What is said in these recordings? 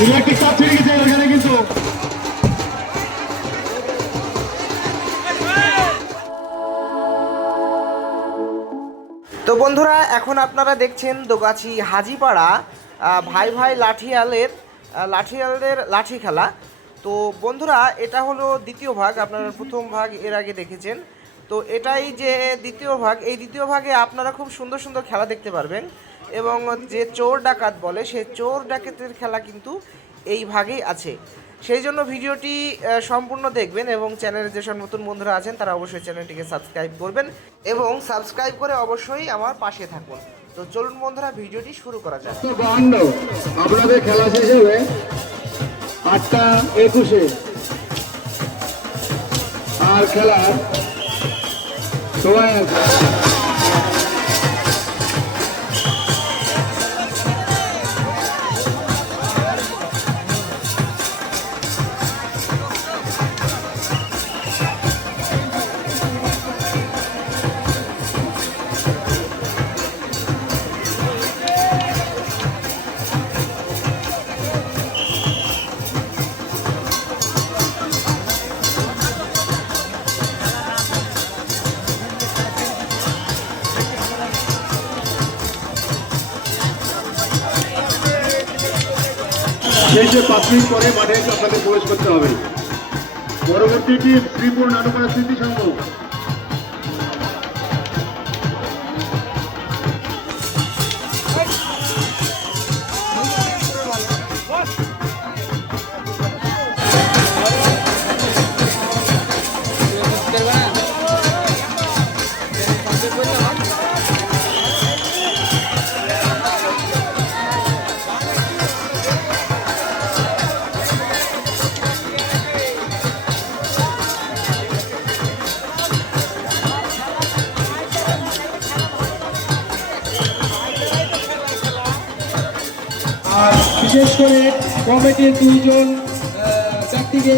তো বন্ধুরা, এখন আপনারা দেখছেন দোগাছি হাজিপাড়া ভাই ভাই লাঠিয়ালের লাঠিয়ালদের লাঠি খেলা। তো বন্ধুরা, এটা হলো দ্বিতীয় ভাগ, আপনারা প্রথম ভাগ এর আগে দেখেছেন। তো এটাই যে দ্বিতীয় ভাগ, এই দ্বিতীয় ভাগে আপনারা খুব সুন্দর সুন্দর খেলা দেখতে পারবেন এবং যে চোর ডাকাত বলে, সে চোর ডাকাতের খেলা কিন্তু এই ভাগেই আছে। সেই জন্য ভিডিওটি সম্পূর্ণ দেখবেন এবং চ্যানেলে যেসব নতুন বন্ধুরা আছেন, তারা অবশ্যই চ্যানেলটিকে সাবস্ক্রাইব করবেন এবং সাবস্ক্রাইব করে অবশ্যই আমার পাশে থাকুন। তো চলুন বন্ধুরা, ভিডিওটি শুরু করা যাক। আপনাদের খেলা শেষ হবে আটটা একুশে। আর খেলার সময় আছে যে মিনিট পরে মাঠে আপনাদের প্রবেশ করতে হবে। পরবর্তীটি শ্রীপুর নাটকরা স্মৃতি বিশেষ করে কমিটির দুইজন ব্যক্তিকে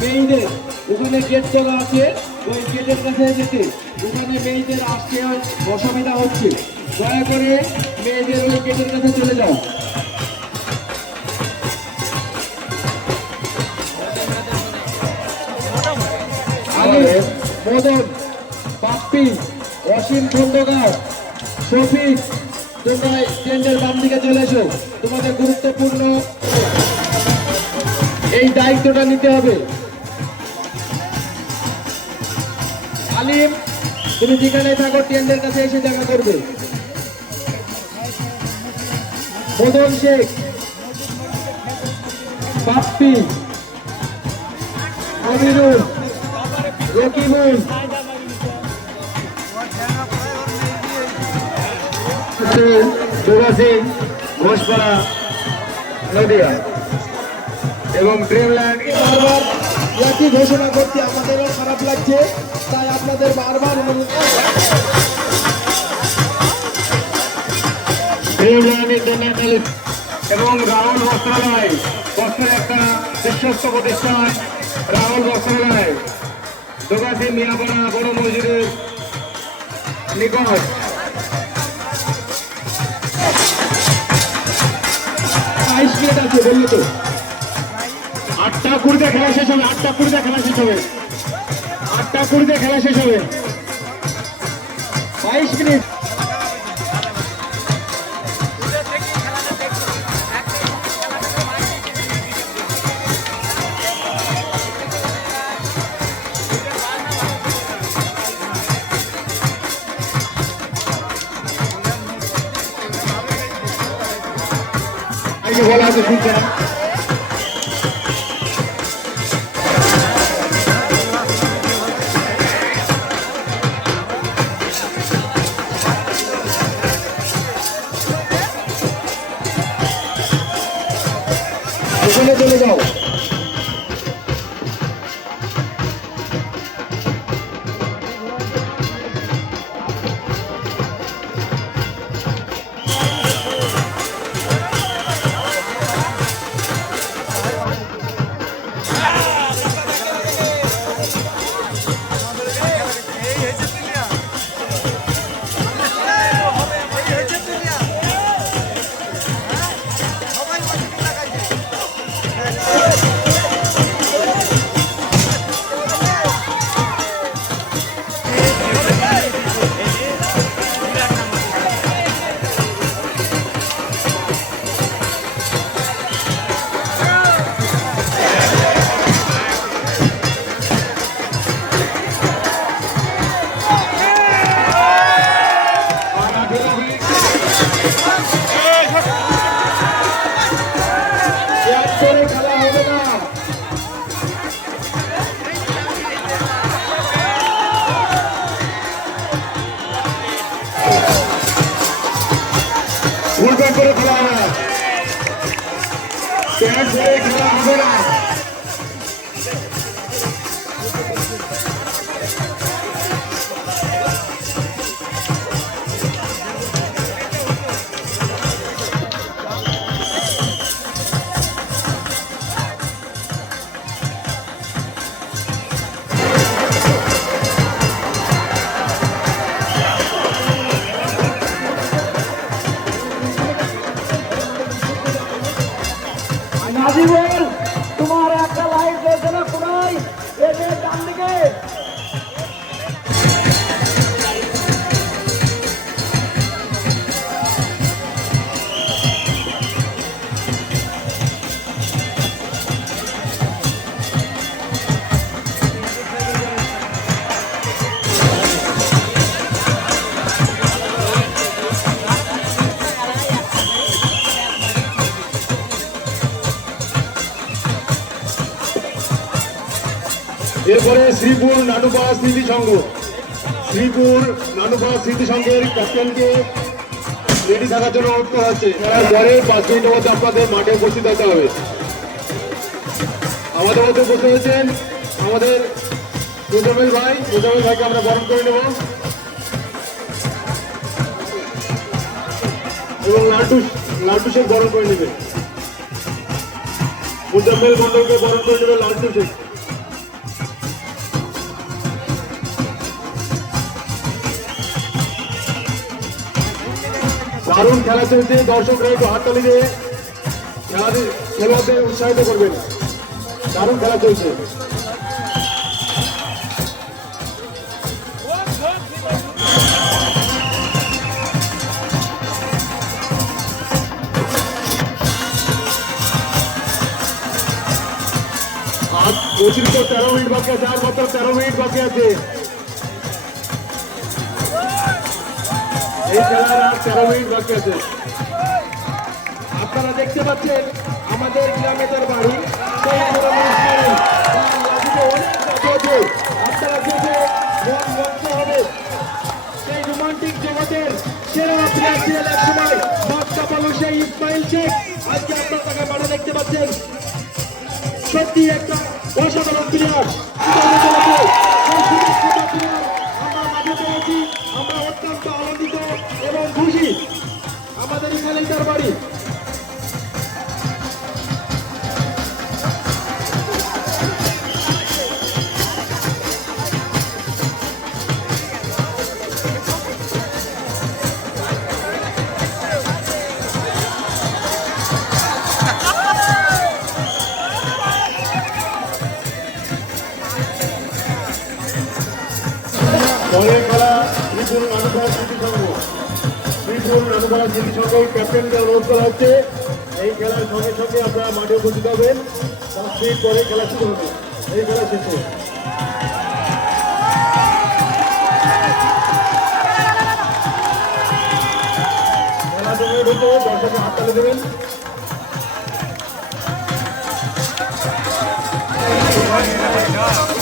মেয়েদের, ওখানে গেট তোলা আছে, ওই গেটের কাছে যেতে ওখানে মেয়েদের আসতে অসুবিধা হচ্ছে। দয়া করে মেয়েদের ওই গেটের কাছে চলে যাও। মদন, বাপ্পি, অসীম খন্দকার, শফিক তোমরা স্ট্যান্ডের বাম দিকে চলে এসো। তোমাদের গুরুত্বপূর্ণ এই দায়িত্বটা নিতে হবে। আলিম, তুমি যেখানে থাকো টেন্ডের কাছে এসে দেখা করবে। মদন শেখ, বাপ্পি, আমিরুল, রকিবুল দুবাসী ঘোষপাড়া নদিয়া। এবং ড্রিমল্যান্ড বারবার একই ঘোষণা করতে আমাদেরও খারাপ লাগছে তাই আপনাদের বারবার এবং রাহুল বস্ত্রালয় বস্ত্রের একটা বিশ্বস্ত প্রতিষ্ঠান রাহুল বস্ত্রালয়। দুবাসী মিয়াপাড়া বড় মসজিদের নিকট। বাইশ মিনিট আছে বলল আটটা কুড়িতে খেলা শেষ হবে, আটটা কুড়িতে খেলা শেষ হবে। আটটা কুড়িতে খেলা শেষ হবে। বাইশ মিনিট। এই যে বলা আছে শুনছেন শ্রীপুর নানুপাড়া স্মৃতি সংঘ। শ্রীপুর নানুপাড়া স্মৃতি সংঘের ক্যাপ্টেনকে রেডি থাকার জন্য অনুরোধ হচ্ছে। পরে পাঁচ মিনিটের মধ্যে আপনাদের মাঠে উপস্থিত হতে হবে। আমাদের মধ্যে উপস্থিত হয়েছেন আমাদের মুজামিল ভাই। মুজামিল ভাইকে আমরা বরণ করে নেব। এবং লাড্ডু লাড্ডু শেখ বরণ করে নেবে। মুজাম্মেল মন্ডলকে বরণ করে নেবে লাড্ডু শেখ। দারুণ খেলা চলছে। দর্শকরা একটু হাততালি দিয়ে খেলাদের খেলোয়াড়দের উৎসাহিত করবেন। দারুণ খেলা চলছে। অতিরিক্ত তেরো মিনিট বাকি আছে, আর মাত্র তেরো মিনিট বাকি আছে। আপনারা দেখতে পাচ্ছেন আমাদের গ্রামে তার বাড়ি। আপনারা মন রোমান্টিক জগতের সেরা প্লেয়ার এক সময় বাচ্চা বলো সেই ইসমাইল শেখ। দেখতে পাচ্ছেন। সত্যি একটা অসাধারণ প্লেয়ার এখানেই তার বাড়ি। সকল ক্যাপ্টেনকে অনুরোধ করা হচ্ছে এই খেলার সঙ্গে সঙ্গে আপনারা মাঠে উপস্থিত হবেন পাঁচ মিনিট পরে খেলা শুরু হবে এই খেলা শেষ ঢুকবো হাত তালে দেবেন Oh, my God.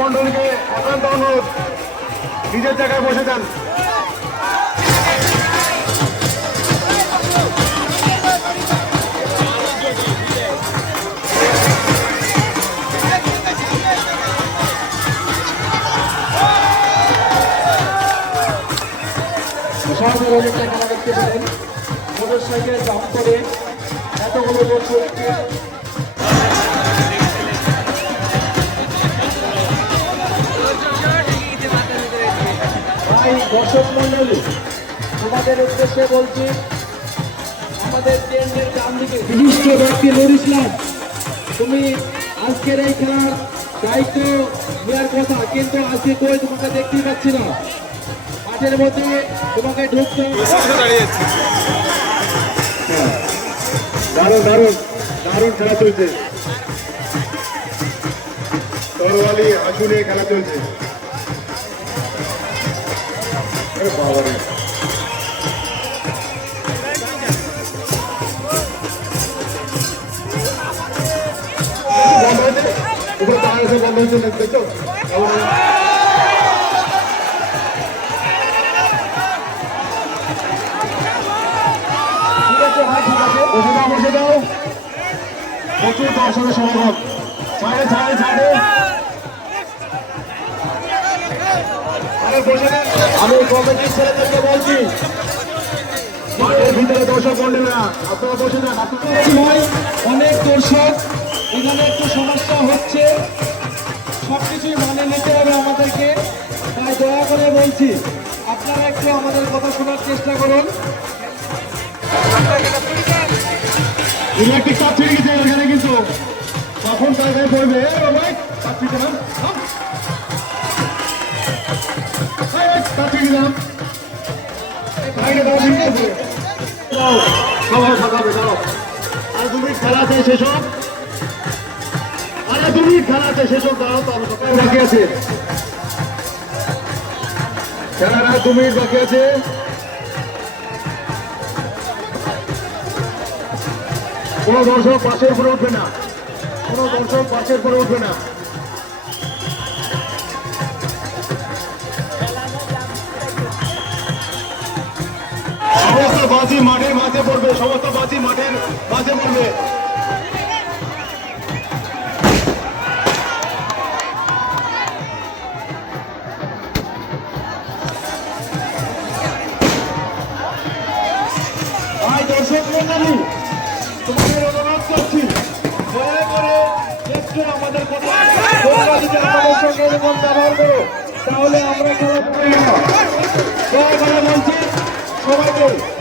মন্ডলীকে একান্ত অনুরোধ। নিজের জায়গায় বসে যান। অনেক টাকা লাগাতে পারেন মোটর সাইকেল দাম করে এতগুলো লোক ভাই দর্শক মন্ডলী তোমাদের উদ্দেশ্যে বলছি আমাদের ট্রেন্ডের ডান দিকে বিশিষ্ট ব্যক্তি নুর ইসলাম। তুমি আজকের এই খেলার দায়িত্ব নেওয়ার কথা কিন্তু আজকে কই তোমাকে দেখতেই পাচ্ছি না। মাঠের মধ্যে তোমাকে ঢুকতে দারুণ দারুণ দারুণ খেলা চলছে। তরোয়ালি আসুনে খেলা চলছে। বাবারে। বন্ধ হয়েছে? দেখছ প্রচুর দর্শকের সমাগম ছাড়ে ছাড়ে ছাড়ে আমি কমিটির ছেলেদেরকে বলছি ভিতরে দর্শক মন্ডল আপনারা বসে যান। আপনারা কি ভাই, অনেক দর্শক, এখানে একটু সমস্যা হচ্ছে। সবকিছুই মানে নিতে হবে আমাদেরকে। তাই দয়া করে বলছি, আপনারা একটু আমাদের কথা শোনার চেষ্টা করুন। ইলেকট্রিক তার ছিঁড়ে গেছে এখানে কিন্তু। কখন জায়গায় পড়বে ভাই তার দাও আর দু মিনিট খেলা আর দু মিনিট বাকি আছে কোনো দর্শক পাশের উপরে উঠবে না। কোনো দর্শক পাশের উপরে উঠবে না। বাজি মাঠের মাঝে পড়বে, সমস্ত বাজি মাঠের মাঝে পড়বে। তোমাদের করছি আমাদের তাহলে আমরা খেলা না সবাইকে।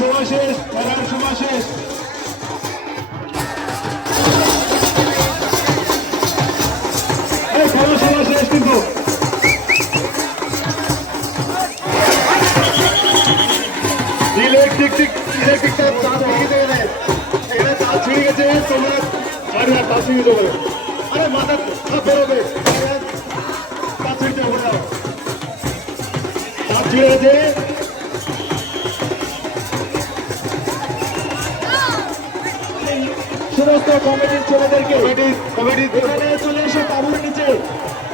সময় শেষ খেলার সময় শেষ। ইলেকট্রিক ইলেকট্রিক তার ছিঁড়ে গেছে এখানে এখানে তার ছিঁড়ে গেছে তোমরা আরে আর তার ছিঁড়ে দেবো আরে মাথা হাত বেরোবে তার ছিঁড়তে হবে না তার ছিঁড়ে গেছে সমস্ত কমিটির ছেলেদেরকে এখানে চলে এসে তাবুর নিচে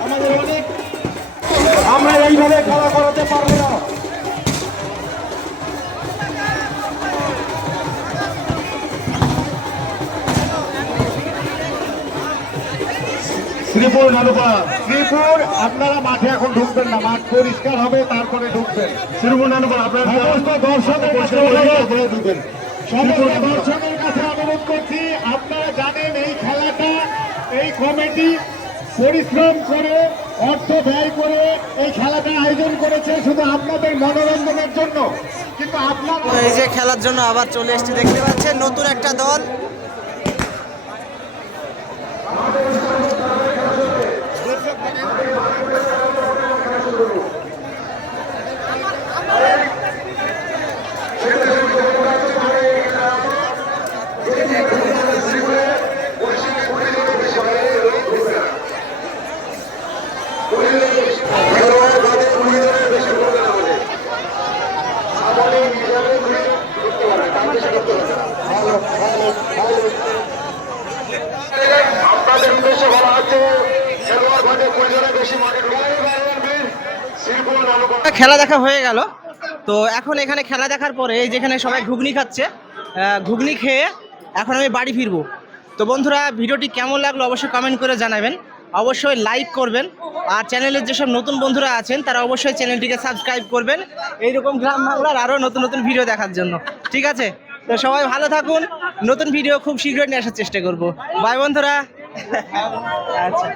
আমাদের অনেক আমরা এইভাবে খেলা করাতে পারব না শ্রীপুর নানুপাড়া শ্রীপুর আপনারা মাঠে এখন ঢুকবেন না মাঠ পরিষ্কার হবে তারপরে ঢুকবেন। শ্রীপুর নানুপাড়া আপনারা সমস্ত দর্শকের কাছে ঢুকবেন সমস্ত দর্শকের কাছে অনুরোধ করছি আপনারা জানেন এই খেলাটা এই কমিটি পরিশ্রম করে অর্থ ব্যয় করে এই খেলাটা আয়োজন করেছে শুধু আপনাদের মনোরঞ্জনের জন্য। কিন্তু আপনার এই যে খেলার জন্য আবার চলে এসেছে দেখতে পাচ্ছেন নতুন একটা দল আপনাদের উদ্দেশ্যে বলা হচ্ছে খেলোয়াড় ভাগে কুড়ি জনের বেশি মাঠে শিল্পন অনুকরণ খেলা দেখা হয়ে গেল। তো এখন এখানে খেলা দেখার পরে যেখানে সবাই ঘুগনি খাচ্ছে ঘুগনি খেয়ে এখন আমি বাড়ি ফিরবো। তো বন্ধুরা, ভিডিওটি কেমন লাগল অবশ্যই কমেন্ট করে জানাবেন। অবশ্যই লাইক করবেন। আর চ্যানেলের যেসব নতুন বন্ধুরা আছেন, তারা অবশ্যই চ্যানেলটিকে সাবস্ক্রাইব করবেন। এইরকম গ্রাম বাংলার আরও নতুন নতুন ভিডিও দেখার জন্য। ঠিক আছে? তো সবাই ভালো থাকুন। নতুন ভিডিও খুব শীঘ্রই নিয়ে আসার চেষ্টা করব। বাই বন্ধুরা। আচ্ছা।